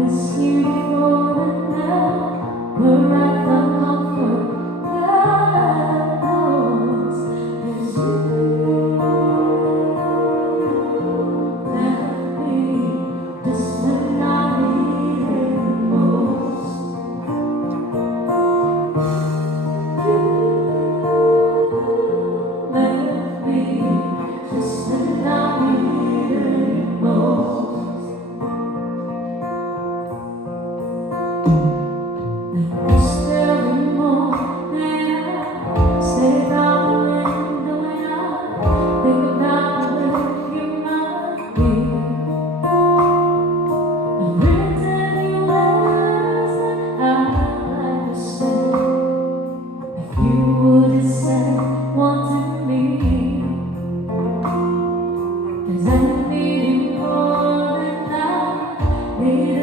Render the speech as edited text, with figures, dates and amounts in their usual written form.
Miss you before and now, where I found comfort, God knows, 'cause you left me just when I needed it most. You left me just when I needed it most. Is there more than I say about the window when I think about where you might be? I've written you words that I'd never said if you would have said one to me. 'Cause I need you more than I need.